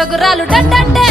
జోగురాలు డంటే